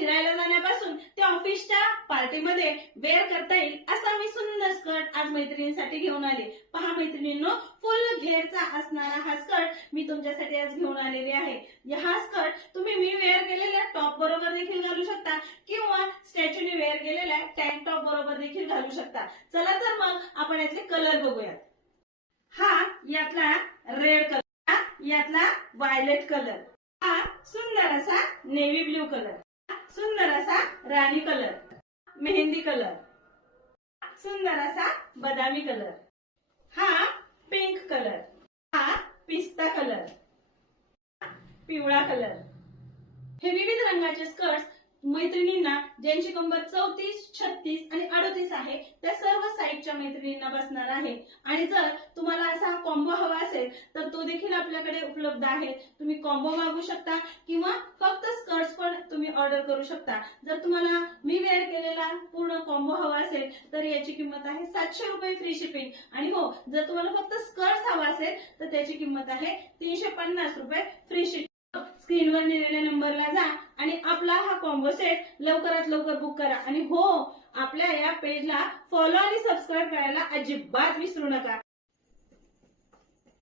फिरायला जाण्यापासून ते ऑफिसच्या पार्टीमध्ये वेअर करता येईल असा मी सुंदर स्कर्ट आज मैत्रिणींसाठी घेऊन आले। पहा मैत्रिणींनो, फुल घेरचा असणारा हा स्कर्ट मी तुमच्यासाठी आज घेऊन आलेले आहे। हा स्कर्ट तुम्ही मी वेअर केलेल्या टॉप बरोबर देखील घालू शकता किंवा स्टॅच्यूने वेअर केलेल्या टँक टॉप बरोबर देखील घालू शकता। चला तर मग आपण यातले कलर बघूयात। हा यातला रेड कलर, यातला व्हायलेट कलर, हा सुंदर असा नेव्ही ब्ल्यू कलर, सुंदर असा राणी कलर, मेहंदी कलर, सुंदर असा बदामी कलर, हा पिंक कलर, हा पिस्ता कलर, पिवळा कलर। हे विविध रंगाचे स्कर्ट्स मैत्रिणींना ज्यांची कंबर 34, 36 आणि 38 आहे त्या सर्व साईजच्या मैत्रिणींना बसणार आहे। आणि जर तुम्हाला असा कॉम्बो हवा असेल तर तो देखील आपल्याकडे उपलब्ध आहे। तुम्ही कॉम्बो मागू शकता किंवा फक्त स्कर्ट्स पण तुम्ही ऑर्डर करू शकता। जर तुम्हाला मी वेअर केलेला पूर्ण कॉम्बो हवा असेल तर याची किंमत आहे 700 रुपये फ्री शिपिंग। आणि हो, जर तुम्हाला फक्त स्कर्ट्स हवा असेल तर त्याची किंमत आहे 350 रुपये फ्री शिपिंग। स्क्रीनवर दिलेल्या नंबरला जा आणि आपला हा कॉम्बो सेट लवकरात लवकर बुक करा। आणि हो, आपल्या या पेजला फॉलो आणि सबस्क्राईब करायला अजिबात विसरू नका।